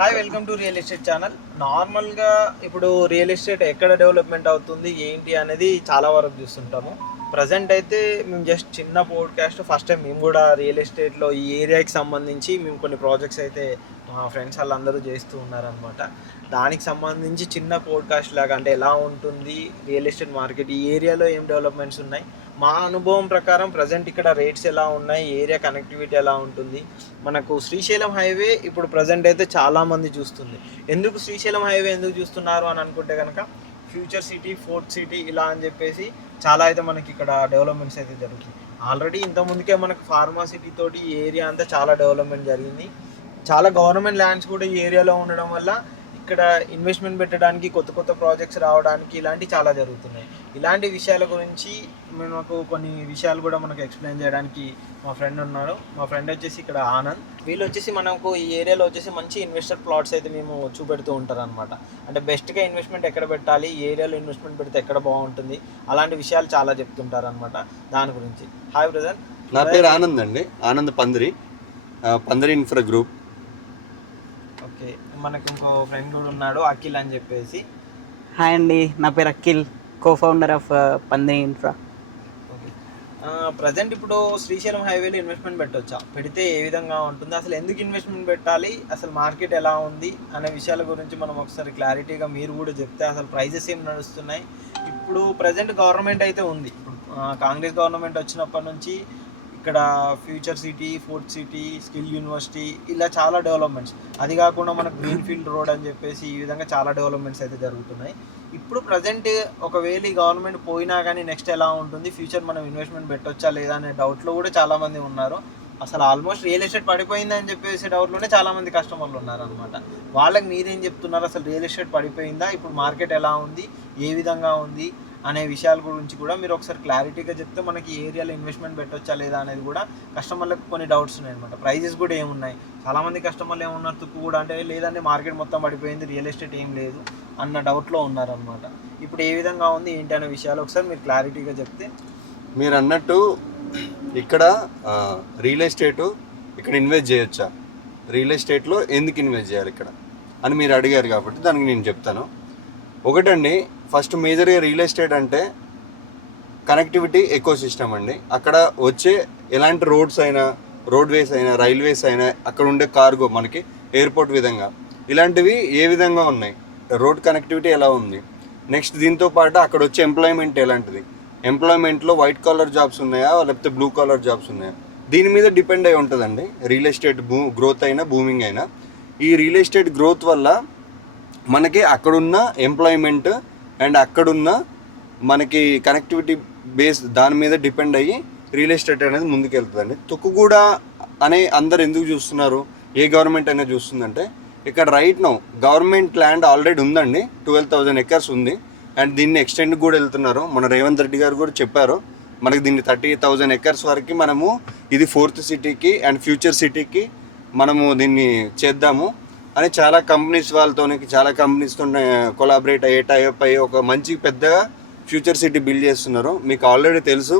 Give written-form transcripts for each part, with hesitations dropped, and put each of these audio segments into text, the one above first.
Hi, welcome to real estate channel. నార్మల్గా ఇప్పుడు real estate ఎక్కడ డెవలప్మెంట్ అవుతుంది ఏంటి అనేది చాలా వరకు చూస్తుంటాము. ప్రజెంట్ అయితే మేము జస్ట్ చిన్న పోడ్కాస్ట్ ఫస్ట్ టైం మేము కూడా రియల్ ఎస్టేట్లో ఈ ఏరియాకి సంబంధించి మేము కొన్ని ప్రాజెక్ట్స్ అయితే మా ఫ్రెండ్స్ వాళ్ళందరూ చేస్తూ ఉన్నారనమాట. దానికి సంబంధించి చిన్న పోడ్కాస్ట్ లాగా, అంటే ఎలా ఉంటుంది రియల్ ఎస్టేట్ మార్కెట్, ఈ ఏరియాలో ఏం డెవలప్మెంట్స్ ఉన్నాయి, మా అనుభవం ప్రకారం ప్రజెంట్ ఇక్కడ రేట్స్ ఎలా ఉన్నాయి, ఏరియా కనెక్టివిటీ ఎలా ఉంటుంది. మనకు శ్రీశైలం హైవే ఇప్పుడు ప్రజెంట్ అయితే చాలామంది చూస్తుంది. ఎందుకు శ్రీశైలం హైవే ఎందుకు చూస్తున్నారు అని అనుకుంటే కనుక ఫ్యూచర్ సిటీ, ఫోర్త్ సిటీ ఇలా అని చెప్పేసి చాలా అయితే మనకి ఇక్కడ డెవలప్మెంట్స్ అయితే జరుగుతుంది. ఆల్రెడీ ఇంతకుముందుకే మనకు ఫార్మా సిటీ తోటి ఈ ఏరియా అంతా చాలా డెవలప్మెంట్ జరిగింది. చాలా గవర్నమెంట్ ల్యాండ్స్ కూడా ఈ ఏరియాలో ఉండడం వల్ల ఇక్కడ ఇన్వెస్ట్మెంట్ పెట్టడానికి, కొత్త కొత్త ప్రాజెక్ట్స్ రావడానికి ఇలాంటివి చాలా జరుగుతున్నాయి. ఇలాంటి విషయాల గురించి మనకు కొన్ని విషయాలు కూడా మనకు ఎక్స్ప్లెయిన్ చేయడానికి మా ఫ్రెండ్ ఉన్నాడు. మా ఫ్రెండ్ వచ్చేసి ఇక్కడ ఆనంద్. వీళ్ళు వచ్చేసి మనకు ఈ ఏరియాలో వచ్చేసి మంచి ఇన్వెస్టర్ ప్లాట్స్ అయితే మేము చూపెడుతూ ఉంటారు అనమాట. అంటే బెస్ట్గా ఇన్వెస్ట్మెంట్ ఎక్కడ పెట్టాలి, ఈ ఏరియాలో ఇన్వెస్ట్మెంట్ పెడితే ఎక్కడ బాగుంటుంది, అలాంటి విషయాలు చాలా చెప్తుంటారు అనమాట. దాని గురించి హాయ్ బ్రదర్. నా పేరు ఆనంద్ అండి, ఆనంద్ పందిరి, పందిరి ఇన్ఫ్రా గ్రూప్. ఓకే, మనకు ఇంకో ఫ్రెండ్ కూడా ఉన్నాడు అఖిల్ అని చెప్పేసి. హాయ్ అండి, నా పేరు అఖిల్, కో-ఫౌండర్ ఆఫ్ పందిరి ఇన్ఫ్రా. ఓకే, ప్రజెంట్ ఇప్పుడు శ్రీశైలం హైవేలో ఇన్వెస్ట్మెంట్ పెట్టవచ్చా, పెడితే ఏ విధంగా ఉంటుంది, అసలు ఎందుకు ఇన్వెస్ట్మెంట్ పెట్టాలి, అసలు మార్కెట్ ఎలా ఉంది అనే విషయాల గురించి మనం ఒకసారి క్లారిటీగా మీరు కూడా చెప్తే, అసలు ప్రైజెస్ ఏం నడుస్తున్నాయి. ఇప్పుడు ప్రజెంట్ గవర్నమెంట్ అయితే ఉంది, ఇప్పుడు కాంగ్రెస్ గవర్నమెంట్ వచ్చినప్పటి నుంచి ఇక్కడ future city, fourth city, skill university ఇలా చాలా డెవలప్మెంట్స్, అది కాకుండా మనకు గ్రీన్ఫీల్డ్ రోడ్ అని చెప్పేసి ఈ విధంగా చాలా డెవలప్మెంట్స్ అయితే జరుగుతున్నాయి. ఇప్పుడు ప్రజెంట్ ఒకవేళ ఈ గవర్నమెంట్ పోయినా కానీ నెక్స్ట్ ఎలా ఉంటుంది, ఫ్యూచర్ మనం ఇన్వెస్ట్మెంట్ పెట్టొచ్చా లేదా అనే డౌట్లో కూడా చాలామంది ఉన్నారు. అసలు ఆల్మోస్ట్ రియల్ ఎస్టేట్ పడిపోయింది అని చెప్పేసి డౌట్లోనే చాలామంది కస్టమర్లు ఉన్నారనమాట. వాళ్ళకి మీరేం చెప్తున్నారు, అసలు రియల్ ఎస్టేట్ పడిపోయిందా, ఇప్పుడు మార్కెట్ ఎలా ఉంది, ఏ విధంగా ఉంది అనే విషయాల గురించి కూడా మీరు ఒకసారి క్లారిటీగా చెప్తే మనకి ఏరియాలో ఇన్వెస్ట్మెంట్ పెట్టొచ్చా లేదా అనేది కూడా కస్టమర్లకు కొన్ని డౌట్స్ ఉన్నాయి అనమాట. ప్రైజెస్ కూడా ఏమున్నాయి, చాలామంది కస్టమర్లు ఏమున్నారు, తుక్కు కూడా అంటే లేదంటే మార్కెట్ మొత్తం పడిపోయింది, రియల్ ఎస్టేట్ ఏం లేదు అన్న డౌట్లో ఉన్నారనమాట. ఇప్పుడు ఏ విధంగా ఉంది ఏంటి అనే విషయాలు ఒకసారి మీరు క్లారిటీగా చెప్తే. మీరు అన్నట్టు ఇక్కడ రియల్ ఎస్టేటు ఇక్కడ ఇన్వెస్ట్ చేయొచ్చా, రియల్ ఎస్టేట్లో ఎందుకు ఇన్వెస్ట్ చేయాలి ఇక్కడ అని మీరు అడిగారు కాబట్టి దానికి నేను చెప్తాను. ఒకటండి, ఫస్ట్ మేజర్గా రియల్ ఎస్టేట్ అంటే కనెక్టివిటీ ఎకో సిస్టమ్ అండి. అక్కడ వచ్చే ఎలాంటి రోడ్స్ అయినా, రోడ్వేస్ అయినా, రైల్వేస్ అయినా, అక్కడ ఉండే కార్గో, మనకి ఎయిర్పోర్ట్ విధంగా ఇలాంటివి ఏ విధంగా ఉన్నాయి, రోడ్ కనెక్టివిటీ ఎలా ఉంది, నెక్స్ట్ దీంతో పాటు అక్కడ వచ్చే ఎంప్లాయ్మెంట్ ఎలాంటిది, ఎంప్లాయ్మెంట్లో వైట్ కాలర్ జాబ్స్ ఉన్నాయా లేకపోతే బ్లూ కాలర్ జాబ్స్ ఉన్నాయా, దీని మీద డిపెండ్ అయి ఉంటుందండి రియల్ ఎస్టేట్ గ్రోత్ అయినా బూమింగ్ అయినా. ఈ రియల్ ఎస్టేట్ గ్రోత్ వల్ల మనకి అక్కడున్న ఎంప్లాయ్మెంట్ అండ్ అక్కడున్న మనకి కనెక్టివిటీ బేస్ దాని మీద డిపెండ్ అయ్యి రియల్ ఎస్టేట్ అనేది ముందుకెళ్తుందండి. తుక్కుగూడ అనే అందరు ఎందుకు చూస్తున్నారు, ఏ గవర్నమెంట్ అయినా చూస్తుందంటే, ఇక్కడ right now government land already ఉందండి, 12,000 acres ఉంది. అండ్ దీన్ని ఎక్స్టెండ్ కూడా వెళ్తున్నారు. మన రేవంత్ రెడ్డి గారు కూడా చెప్పారు, మనకి దీన్ని 30,000 acres వరకు మనము ఇది ఫోర్త్ సిటీకి అండ్ ఫ్యూచర్ సిటీకి మనము దీన్ని చేద్దాము అని చాలా కంపెనీస్ చాలా కంపెనీస్తో కొలాబరేట్ అయ్యి టైఅప్ అయ్యి ఒక మంచి పెద్దగా ఫ్యూచర్ సిటీ బిల్డ్ చేస్తున్నారు. మీకు ఆల్రెడీ తెలుసు,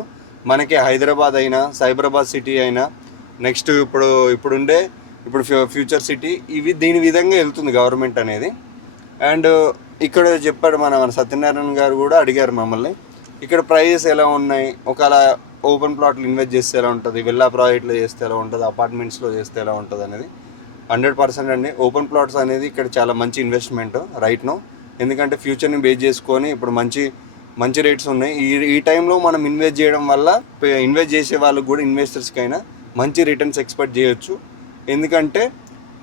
మనకి హైదరాబాద్ అయినా, సైబరాబాద్ సిటీ అయినా, నెక్స్ట్ ఇప్పుడు ఫ్యూచర్ సిటీ, ఇవి దీని విధంగా వెళ్తుంది గవర్నమెంట్ అనేది. అండ్ ఇక్కడ చెప్పాడు మన సత్యనారాయణ గారు కూడా అడిగారు మమ్మల్ని, ఇక్కడ ప్రైజెస్ ఎలా ఉన్నాయి, ఒకవేళ ఓపెన్ ప్లాట్లు ఇన్వెస్ట్ చేస్తే ఎలా ఉంటుంది, విల్లా ప్రాజెక్ట్లో చేస్తే ఎలా ఉంటుంది, అపార్ట్మెంట్స్లో చేస్తే ఎలా ఉంటుంది అనేది 100% అండి. ఓపెన్ ప్లాట్స్ అనేది ఇక్కడ చాలా మంచి ఇన్వెస్ట్మెంట్ రైట్ నో, ఎందుకంటే ఫ్యూచర్ని బేస్ చేసుకొని ఇప్పుడు మంచి రేట్స్ ఉన్నాయి. ఈ టైంలో మనం ఇన్వెస్ట్ చేయడం వల్ల ఇన్వెస్ట్ చేసే వాళ్ళకు కూడా, ఇన్వెస్టర్స్కి అయినా మంచి రిటర్న్స్ ఎక్స్పెక్ట్ చేయొచ్చు. ఎందుకంటే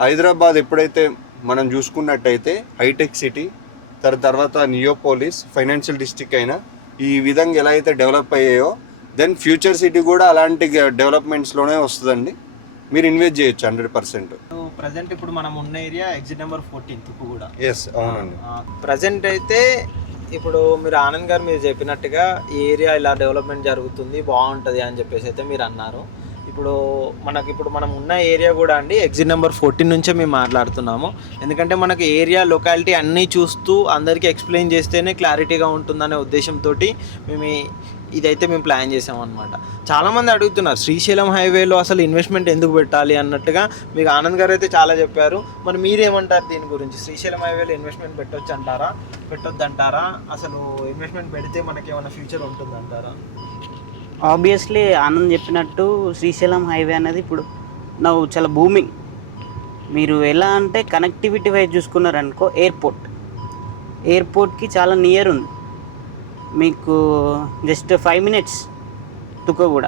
హైదరాబాద్ ఎప్పుడైతే మనం చూసుకున్నట్టయితే హైటెక్ సిటీ, తర్వాత నియోపోలిస్, ఫైనాన్షియల్ డిస్ట్రిక్ట్ అయినా ఈ విధంగా ఎలా అయితే డెవలప్ అయ్యాయో, దెన్ ఫ్యూచర్ సిటీ కూడా అలాంటి డెవలప్మెంట్స్లోనే వస్తుందండి. మీరు ఇన్వెస్ట్ చేయొచ్చు 100%. ప్రజెంట్ ఇప్పుడు మనం ఉన్న ఏరియా ఎగ్జిట్ నెంబర్ 14 తుక్కు కూడా. ఎస్, అవునండి. ప్రజెంట్ అయితే ఇప్పుడు మీరు ఆనంద్ గారు మీరు చెప్పినట్టుగా ఈ ఏరియా ఇలా డెవలప్మెంట్ జరుగుతుంది, బాగుంటుంది అని చెప్పేసి అయితే మీరు అన్నారు. ఇప్పుడు మనం ఉన్న ఏరియా కూడా అండి ఎగ్జిట్ నెంబర్ 14 నుంచే మేము మాట్లాడుతున్నాము. ఎందుకంటే మనకు ఏరియా, లొకాలిటీ అన్నీ చూస్తూ అందరికీ ఎక్స్ప్లెయిన్ చేస్తేనే క్లారిటీగా ఉంటుందనే ఉద్దేశంతో మేము ఇదైతే మేము ప్లాన్ చేసామన్నమాట. చాలామంది అడుగుతున్నారు శ్రీశైలం హైవేలో అసలు ఇన్వెస్ట్మెంట్ ఎందుకు పెట్టాలి అన్నట్టుగా. మీకు ఆనంద్ గారు అయితే చాలా చెప్పారు. మరి మీరేమంటారు దీని గురించి? శ్రీశైలం హైవేలో ఇన్వెస్ట్మెంట్ పెట్టొచ్చు అంటారా, పెట్టొద్దు అంటారా? అసలు ఇన్వెస్ట్మెంట్ పెడితే మనకి ఏమైనా ఫ్యూచర్ ఉంటుందంటారా? ఆబ్వియస్లీ ఆనంద్ చెప్పినట్టు శ్రీశైలం హైవే అనేది ఇప్పుడు చాలా బూమింగ్. మీరు ఎలా అంటే కనెక్టివిటీ వైజ్ చూసుకున్నారనుకో, ఎయిర్పోర్ట్కి చాలా నియర్ ఉంది. మీకు జస్ట్ 5 minutes తుక్కగూడ.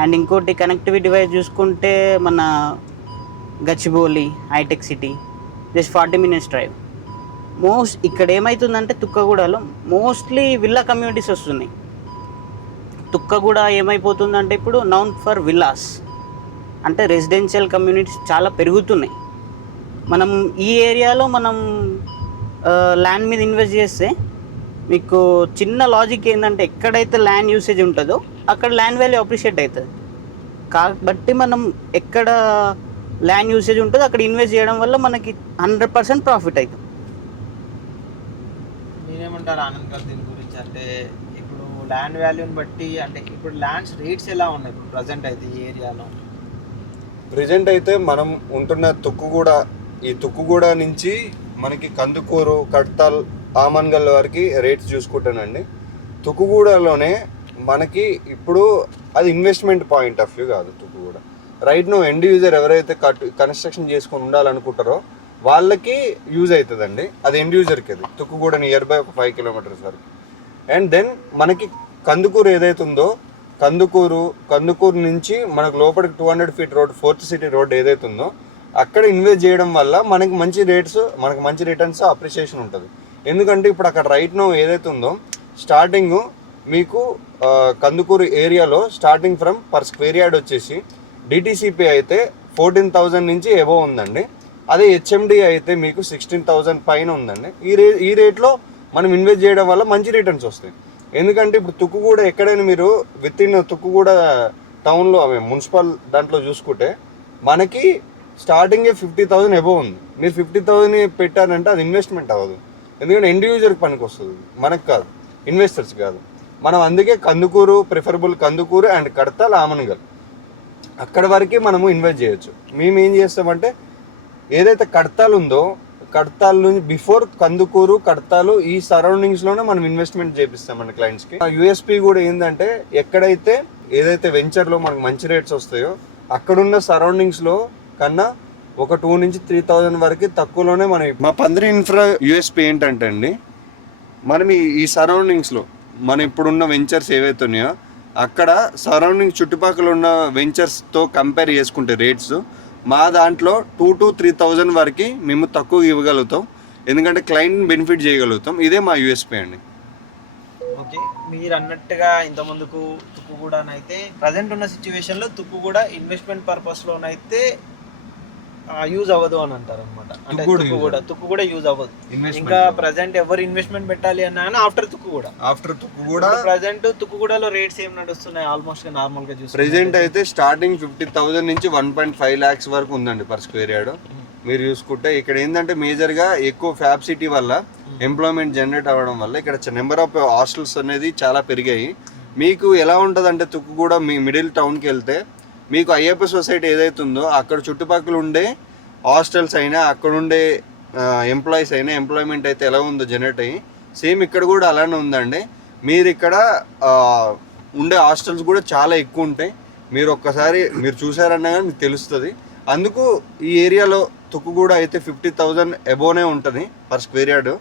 అండ్ ఇంకోటి కనెక్టివిటీ వైజ్ చూసుకుంటే మన Gachibowli, hitech city just 40 minutes drive. ఇక్కడ ఏమవుతుందంటే తుక్కగూడలో మోస్ట్లీ విల్లా కమ్యూనిటీస్ వస్తున్నాయి. తుక్కగూడ ఏమైపోతుందంటే ఇప్పుడు నౌన్ ఫర్ విల్లాస్, అంటే రెసిడెన్షియల్ కమ్యూనిటీస్ చాలా పెరుగుతున్నాయి. మనం ఈ ఏరియాలో మనం ల్యాండ్ మీద ఇన్వెస్ట్ చేస్తే మీకు చిన్న లాజిక్ ఏంటంటే ఎక్కడైతే ల్యాండ్ యూసేజ్ ఉంటుందో అక్కడ ల్యాండ్ వాల్యూ అప్రిషియేట్ అవుతుంది. కాబట్టి మనం ఎక్కడ ల్యాండ్ యూసేజ్ ఉంటుందో అక్కడ ఇన్వెస్ట్ చేయడం వల్ల మనకి 100% ప్రాఫిట్ అవుతుంది. మీరేమంటారు ఆనంద్ గారు దీని గురించి? అంటే ఇప్పుడు ల్యాండ్ వాల్యూని బట్టి, అంటే ఇప్పుడు ల్యాండ్స్ రేట్స్ ఎలా ఉన్నాయి ఇప్పుడు ప్రజెంట్ అయితే ఈ ఏరియాలో? ప్రెజెంట్ అయితే మనం ఉంటున్న తుక్కుగూడ, ఈ తుక్కుగూడ నుంచి మనకి కందుకూరు, కడ్తాల్, ఆమన్గల్ వరకు రేట్స్ చూసుకుంటానండి. తుక్కుగూడలోనే మనకి ఇప్పుడు అది ఇన్వెస్ట్మెంట్ పాయింట్ ఆఫ్ వ్యూ కాదు. Tukkuguda right no end user ఎవరైతే కన్స్ట్రక్షన్ చేసుకొని ఉండాలనుకుంటారో వాళ్ళకి యూజ్ అవుతుందండి. అది ఎండ్ యూజర్కి. అది తుక్కుగూడ నియర్ బై ఒక 5 kilometers వరకు. అండ్ దెన్ మనకి కందుకూరు ఏదైతే ఉందో, కందుకూరు నుంచి మనకు లోపలికి 200 feet road, 4th City road ఏదైతే ఉందో అక్కడ ఇన్వెస్ట్ చేయడం వల్ల మనకి మంచి రేట్స్, మనకి మంచి రిటర్న్స్, అప్రిషియేషన్ ఉంటుంది. ఎందుకంటే ఇప్పుడు అక్కడ రైట్ నో ఏదైతే ఉందో స్టార్టింగ్ మీకు కందుకూరు ఏరియాలో starting from per square yard వచ్చేసి డిటీసీపీ అయితే 14,000 నుంచి ఎబోవ్ ఉందండి. అదే హెచ్ఎండి అయితే మీకు 16,000 పైన ఉందండి. ఈ రేట్లో మనం ఇన్వెస్ట్ చేయడం వల్ల మంచి రిటర్న్స్ వస్తాయి. ఎందుకంటే ఇప్పుడు తుక్కుగూడ ఎక్కడైనా మీరు విత్ ఇన్ తుక్కుగూడ టౌన్లో మున్సిపల్ దాంట్లో చూసుకుంటే మనకి స్టార్టింగే 50,000 ఎబోవ్ ఉంది. మీరు 50,000 పెట్టారంటే అది ఇన్వెస్ట్మెంట్ అవ్వదు. ఎందుకంటే ఎండ్ యూజర్కి పనికి వస్తుంది, మనకు కాదు, ఇన్వెస్టర్స్ కాదు. మనం అందుకే కందుకూరు ప్రిఫరబుల్, కందుకూరు అండ్ కడ్తాల్, ఆమన్గల్ అక్కడ వరకే మనము ఇన్వెస్ట్ చేయొచ్చు. మేము ఏం చేస్తామంటే ఏదైతే కడ్తాల్ ఉందో కడ్తాల్ నుంచి బిఫోర్ కందుకూరు, కడ్తాలు ఈ సరౌండింగ్స్లోనే మనం ఇన్వెస్ట్మెంట్ చేపిస్తాం మన క్లయింట్స్కి. యూఎస్పీ కూడా ఏంటంటే ఎక్కడైతే ఏదైతే వెంచర్లో మనకు మంచి రేట్స్ వస్తాయో అక్కడున్న సరౌండింగ్స్లో కన్నా ఒక 2 నుంచి 3,000 వరకు తక్కువలోనే మా పందిరి ఇన్ఫ్రా యూఎస్పీ ఏంటంటే అండి, మనం ఈ సరౌండింగ్స్లో మన ఇప్పుడున్న వెంచర్స్ ఏవైతే ఉన్నాయో అక్కడ సరౌండింగ్ చుట్టుపక్కల ఉన్న వెంచర్స్తో కంపేర్ చేసుకుంటే రేట్స్ మా దాంట్లో 2,000 to 3,000 వరకు మేము తక్కువ ఇవ్వగలుగుతాం. ఎందుకంటే క్లయింట్ని బెనిఫిట్ చేయగలుగుతాం. ఇదే మా యూఎస్పీ అండి. ఓకే, మీరు అన్నట్టుగా ఇంతకుముందుకు తుక్కుగూడనైతే ప్రజెంట్ ఉన్న సిచ్యువేషన్లో తుక్కుగూడ ఇన్వెస్ట్మెంట్ పర్పస్లోనైతే యూజ్ అవ్వదు అని అంటారు అనమాట. అంటే తుక్కుగూడ యూజ్ అవ్వదు. ఇంకా ప్రజెంట్ ఎవరు ఇన్వెస్ట్మెంట్ పెట్టాలి అన్నా ఆఫ్టర్ తుక్కుగూడ ప్రజెంట్ తుక్కుగూడలో రేట్స్ ఏం నడుస్తున్నాయి? ఆల్మోస్ట్ నార్మల్ గా చూస్తే ప్రెజెంట్ అయితే స్టార్టింగ్ 50,000 నుంచి 1.5 lakhs వరకు ఉందండి పర్ స్క్వేర్ యార్డ్. మీరు చూసుకుంటే ఇక్కడ ఏంటంటే మేజర్ గా ఎక్కువ ఫ్యాబ్ సిటీ వల్ల ఎంప్లాయ్మెంట్ జనరేట్ అవ్వడం వల్ల ఇక్కడ నెంబర్ ఆఫ్ హాస్టల్స్ అనేది చాలా పెరిగాయి. మీకు ఎలా ఉంటుంది అంటే తుక్కుగూడ మీ మిడిల్ టౌన్కి వెళ్తే మీకు అయ్యప్ప సొసైటీ ఏదైతే ఉందో అక్కడ చుట్టుపక్కల ఉండే హాస్టల్స్ అయినా అక్కడ ఉండే ఎంప్లాయీస్ అయినా ఎంప్లాయ్మెంట్ అయితే ఎలా ఉందో జనరేట్ అయ్యి సేమ్ ఇక్కడ కూడా అలానే ఉందండి. మీరు ఇక్కడ ఉండే హాస్టల్స్ కూడా చాలా ఎక్కువ ఉంటాయి. మీరు ఒక్కసారి మీరు చూసారన్నా కానీ మీకు తెలుస్తుంది. అందుకు ఈ ఏరియాలో తుక్కుగూడ అయితే 50,000 ఎబోనే ఉంటుంది per square yard.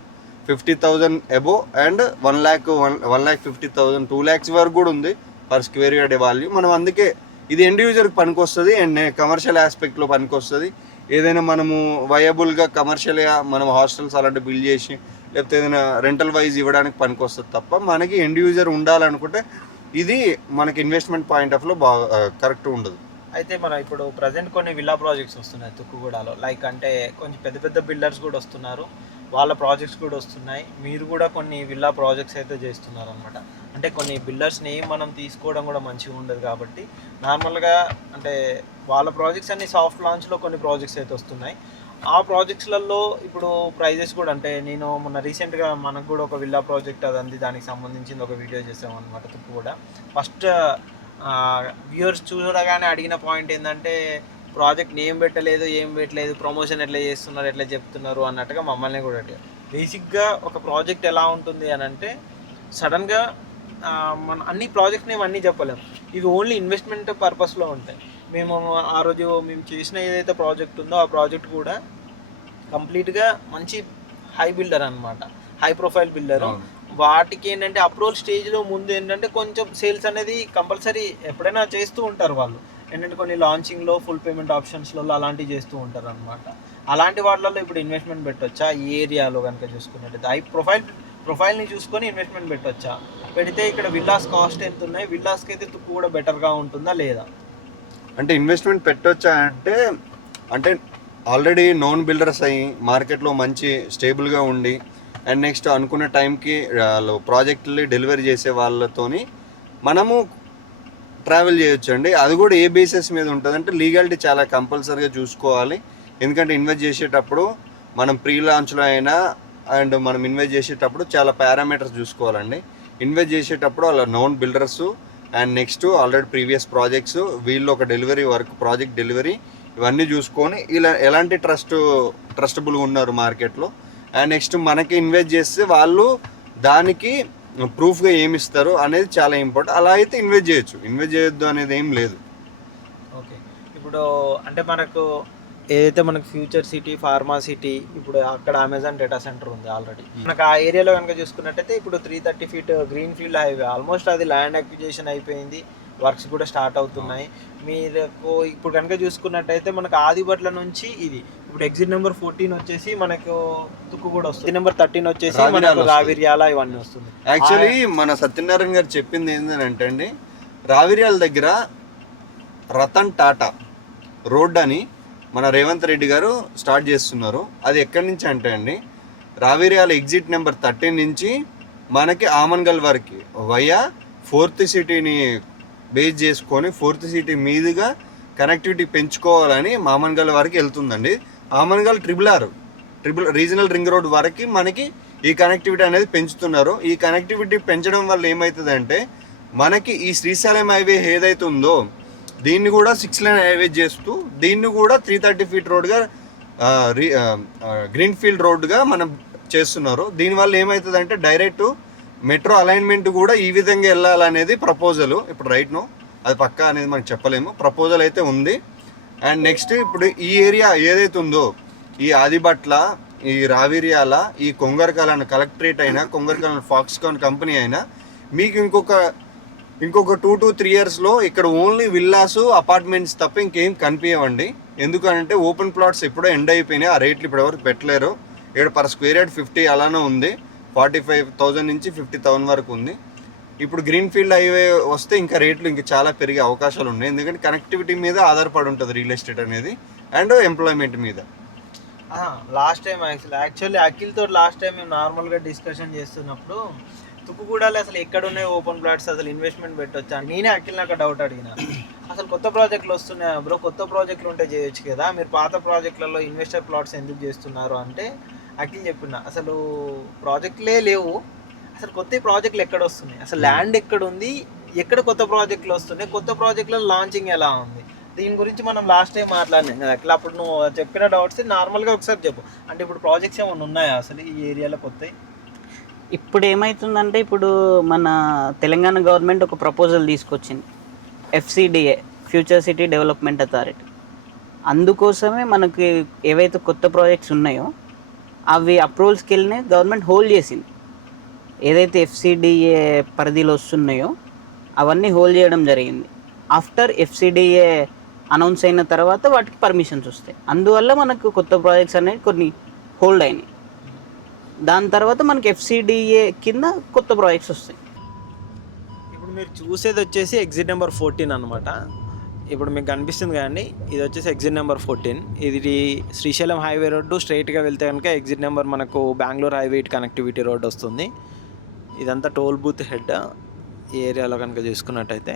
50,000 above and 1,50,000 2 lakhs వరకు కూడా ఉంది పర్ స్క్వేర్ యార్డ్ వాల్యూ. మనం అందుకే ఇది ఎండ్ యూజర్కి పనికి వస్తుంది అండ్ కమర్షియల్ ఆస్పెక్ట్లో పనికి వస్తుంది. ఏదైనా మనము వయబుల్గా కమర్షియల్గా మనం హాస్టల్స్ అలాంటి బిల్డ్ చేసి లేకపోతే ఏదైనా రెంటల్ వైజ్ ఇవ్వడానికి పనికి వస్తుంది తప్ప మనకి ఎండ్ యూజర్ ఉండాలనుకుంటే ఇది మనకి ఇన్వెస్ట్మెంట్ పాయింట్ ఆఫ్ లో బాగా కరెక్ట్ ఉండదు. అయితే మనం ఇప్పుడు ప్రజెంట్ కొన్ని విల్లా ప్రాజెక్ట్స్ వస్తున్నాయి తుక్కుగూడలో. లైక్ అంటే కొంచెం పెద్ద పెద్ద బిల్డర్స్ కూడా వస్తున్నారు, వాళ్ళ ప్రాజెక్ట్స్ కూడా వస్తున్నాయి. మీరు కూడా కొన్ని విల్లా ప్రాజెక్ట్స్ అయితే చేస్తున్నారు అనమాట. అంటే కొన్ని బిల్డర్స్ నేమ్ మనం తీసుకోవడం కూడా మంచిగా ఉండదు కాబట్టి నార్మల్గా అంటే వాళ్ళ ప్రాజెక్ట్స్ అన్ని సాఫ్ట్ లాంచ్లో కొన్ని ప్రాజెక్ట్స్ అయితే వస్తున్నాయి. ఆ ప్రాజెక్ట్స్లలో ఇప్పుడు ప్రైజెస్ కూడా అంటే నేను మొన్న రీసెంట్గా మనకు కూడా ఒక విల్లా ప్రాజెక్ట్ అదంది దానికి సంబంధించింది ఒక వీడియో చేసామన్నమాట. తుక్కు కూడా ఫస్ట్ వ్యూవర్స్ చూడగానే అడిగిన పాయింట్ ఏంటంటే ప్రాజెక్ట్ నేమ్ పెట్టలేదు, ఏం పెట్టలేదు, ప్రమోషన్ ఎట్లా చేస్తున్నారు, ఎట్లా చెప్తున్నారు అన్నట్టుగా మమ్మల్ని కూడా అడిగారు. బేసిక్గా ఒక ప్రాజెక్ట్ ఎలా ఉంటుంది అని అంటే సడన్గా మన అన్ని ప్రాజెక్ట్ నేమ్ అన్నీ చెప్పలేము. ఇవి ఓన్లీ ఇన్వెస్ట్మెంట్ పర్పస్లో ఉంటాయి. మేము ఆ రోజు మేము చేసిన ఏదైతే ప్రాజెక్ట్ ఉందో ఆ ప్రాజెక్ట్ కూడా కంప్లీట్గా మంచి హై బిల్డర్ అనమాట, హై ప్రొఫైల్ బిల్డర్. వాటికి ఏంటంటే అప్రూవల్ స్టేజ్లో ముందు ఏంటంటే కొంచెం సేల్స్ అనేది కంపల్సరీ ఎప్పుడైనా చేస్తూ ఉంటారు వాళ్ళు. ఏంటంటే కొన్ని లాంచింగ్లో ఫుల్ పేమెంట్ ఆప్షన్స్లలో అలాంటివి చేస్తూ ఉంటారు అనమాట. అలాంటి వాటిలలో ఇప్పుడు ఇన్వెస్ట్మెంట్ పెట్టొచ్చా ఈ ఏరియాలో కనుక చూసుకున్నట్టయితే? హై ప్రొఫైల్ని చూసుకొని ఇన్వెస్ట్మెంట్ పెట్టొచ్చా? పెడితే ఇక్కడ విల్లాస్ కాస్ట్ ఎంత ఉన్నాయి, విల్లాస్కి అయితే తుక్కు కూడా బెటర్గా ఉంటుందా లేదా? అంటే ఇన్వెస్ట్మెంట్ పెట్టొచ్చా అంటే ఆల్రెడీ నోన్ బిల్డర్స్ అయ్యి మార్కెట్లో మంచి స్టేబుల్గా ఉండి అండ్ నెక్స్ట్ అనుకున్న టైంకి ప్రాజెక్టులు డెలివరీ చేసే వాళ్ళతోని మనము ట్రావెల్ చేయొచ్చు అండి. అది కూడా ఏ బేసిస్ మీద ఉంటుంది అంటే లీగాలిటీ చాలా కంపల్సరీగా చూసుకోవాలి. ఎందుకంటే ఇన్వెస్ట్ చేసేటప్పుడు మనం ప్రీ లాంచ్లో అయినా అండ్ మనం ఇన్వెస్ట్ చేసేటప్పుడు చాలా పారామీటర్స్ చూసుకోవాలండి. ఇన్వెస్ట్ చేసేటప్పుడు వాళ్ళ known builders and next already previous projects, వీళ్ళు ఒక డెలివరీ వర్క్, ప్రాజెక్ట్ డెలివరీ, ఇవన్నీ చూసుకొని ఇలా ఎలాంటి ట్రస్టబుల్గా ఉన్నారు మార్కెట్లో. అండ్ నెక్స్ట్ మనకి ఇన్వెస్ట్ చేస్తే వాళ్ళు దానికి ప్రూఫ్గా ఏమి ఇస్తారు అనేది చాలా ఇంపార్టెంట్. అలా అయితే ఇన్వెస్ట్ చేయొచ్చు, ఇన్వెస్ట్ చేయొద్దు అనేది ఏం లేదు. ఓకే, ఇప్పుడు అంటే మనకు ఏదైతే మనకు ఫ్యూచర్ సిటీ, ఫార్మా సిటీ, ఇప్పుడు అక్కడ అమెజాన్ డేటా సెంటర్ ఉంది ఆల్రెడీ. మనకు ఆ ఏరియాలో కనుక చూసుకున్నట్టయితే ఇప్పుడు 330 feet green field highway almost అది ల్యాండ్ అక్విజిషన్ అయిపోయింది, వర్క్స్ కూడా స్టార్ట్ అవుతున్నాయి. మీరు ఇప్పుడు కనుక చూసుకున్నట్టయితే మనకు ఆదిబట్ల నుంచి ఇది ఇప్పుడు ఎగ్జిట్ నెంబర్ 14 వచ్చేసి మనకు తుక్కు కూడా వస్తుంది, నెంబర్ 13 వచ్చేసి మనకు రావిర్యాల ఇవన్నీ వస్తుంది. యాక్చువల్లీ మన సత్యనారాయణ గారు చెప్పింది ఏంటంటే అండి, రావిర్యాల దగ్గర రతన్ టాటా రోడ్ అని మన రేవంత్ రెడ్డి గారు స్టార్ట్ చేస్తున్నారు. అది ఎక్కడి నుంచి అంటే అండి, రావిర్యాల ఎగ్జిట్ నెంబర్ 13 నుంచి మనకి ఆమన్గల్ వరకు వయా 4th సిటీని బేస్ చేసుకొని 4th సిటీ మీదుగా కనెక్టివిటీ పెంచుకోవాలని ఆమన్గల్ వరకు వెళ్తుందండి. Amangal triple regional ring road వరకు మనకి ఈ కనెక్టివిటీ అనేది పెంచుతున్నారు. ఈ కనెక్టివిటీ పెంచడం వల్ల ఏమవుతుందంటే మనకి ఈ శ్రీశైలం హైవే ఏదైతే ఉందో దీన్ని కూడా 6 lane హైవే చేస్తూ దీన్ని కూడా 330 feet రోడ్గా గ్రీన్ ఫీల్డ్ రోడ్గా మనం చేస్తున్నారు. దీనివల్ల ఏమవుతుందంటే డైరెక్ట్ మెట్రో అలైన్మెంట్ కూడా ఈ విధంగా వెళ్ళాలనేది ప్రపోజల్. ఇప్పుడు రైట్ నో అది పక్కా అనేది మనకు చెప్పలేము, ప్రపోజల్ అయితే ఉంది. అండ్ నెక్స్ట్ ఇప్పుడు ఈ ఏరియా ఏదైతే ఉందో ఈ ఆదిబట్ల, ఈ రావిర్యాల, ఈ కొంగరకాలన్ కలెక్టరేట్ అయినా, కొంగరకాలన్ ఫాక్స్కాన్ కంపెనీ అయినా మీకు ఇంకొక 2 to 3 yearsలో ఇక్కడ ఓన్లీ విల్లాస్, అపార్ట్మెంట్స్ తప్ప ఇంకేం కనిపించవండి. ఎందుకంటే ఓపెన్ ప్లాట్స్ ఎప్పుడో ఎండ్ అయిపోయినాయి, ఆ రేట్లు ఇప్పుడు ఎవరు పెట్టలేరు. ఇక్కడ పర్ స్క్వేర్ యార్డ్ 50 అలానే ఉంది, 45,000 నుంచి 50,000 వరకు ఉంది. ఇప్పుడు గ్రీన్ ఫీల్డ్ హైవే వస్తే ఇంకా రేట్లు ఇంకా చాలా పెరిగే అవకాశాలు ఉన్నాయి. ఎందుకంటే కనెక్టివిటీ మీద ఆధారపడి ఉంటుంది రియల్ ఎస్టేట్ అనేది అండ్ ఎంప్లాయ్మెంట్ మీద. లాస్ట్ టైం యాక్చువల్లీ అఖిల్తో లాస్ట్ టైం మేము నార్మల్గా డిస్కషన్ చేస్తున్నప్పుడు తుక్కుగూడలో అసలు ఎక్కడ ఉన్నాయి ఓపెన్ ప్లాట్స్, అసలు ఇన్వెస్ట్మెంట్ పెట్టొచ్చా, నేనే అఖిల్ నాకు డౌట్ అడిగిన. అసలు కొత్త ప్రాజెక్టులు వస్తున్నాయా బ్రో, కొత్త ప్రాజెక్టులు ఉంటే చేయొచ్చు కదా, మీరు పాత ప్రాజెక్టులలో ఇన్వెస్టర్ ప్లాట్స్ ఎందుకు చేస్తున్నారు అంటే అఖిల్ చెప్పిన అసలు ప్రాజెక్టులే లేవు, అసలు కొత్త ప్రాజెక్టులు ఎక్కడ వస్తున్నాయి, అసలు ల్యాండ్ ఎక్కడ ఉంది, ఎక్కడ కొత్త ప్రాజెక్టులు వస్తున్నాయి, కొత్త ప్రాజెక్టుల లాంచింగ్ ఎలా ఉంది, దీని గురించి మనం లాస్ట్ టైం మాట్లాడినాం కదా అట్లా. అప్పుడు నువ్వు చెప్పిన డౌట్స్ నార్మల్గా ఒకసారి చెప్పు. అంటే ఇప్పుడు ప్రాజెక్ట్స్ ఏమైనా ఉన్నాయా అసలు ఈ ఏరియాలో కొత్తవి? ఇప్పుడు ఏమవుతుందంటే ఇప్పుడు మన తెలంగాణ గవర్నమెంట్ ఒక ప్రపోజల్ తీసుకొచ్చింది, FCDA future city development authority. అందుకోసమే మనకి ఏవైతే కొత్త ప్రాజెక్ట్స్ ఉన్నాయో అవి అప్రూవల్స్కి వెళ్ళినాయి, గవర్నమెంట్ హోల్డ్ చేసింది. ఏదైతే FCDA పరిధిలో వస్తున్నాయో అవన్నీ హోల్డ్ చేయడం జరిగింది. ఆఫ్టర్ FCDA అనౌన్స్ అయిన తర్వాత వాటికి పర్మిషన్స్ వస్తాయి. అందువల్ల మనకు కొత్త ప్రాజెక్ట్స్ అనేవి కొన్ని హోల్డ్ అయినాయి. దాని తర్వాత మనకి FCDA కింద కొత్త ప్రాజెక్ట్స్ వస్తాయి. ఇప్పుడు మీరు చూసేది వచ్చేసి ఎగ్జిట్ నెంబర్ 14 అనమాట. ఇప్పుడు మీకు కనిపిస్తుంది కదండి, ఇది వచ్చేసి ఎగ్జిట్ నెంబర్ 14. ఇది శ్రీశైలం హైవే రోడ్డు స్ట్రైట్గా వెళ్తే కనుక ఎగ్జిట్ నెంబర్ మనకు బెంగళూరు హైవే కనెక్టివిటీ రోడ్ వస్తుంది. ఇదంతా టోల్ బూత్ హెడ్ ఈ ఏరియాలో కనుక చూసుకున్నట్టయితే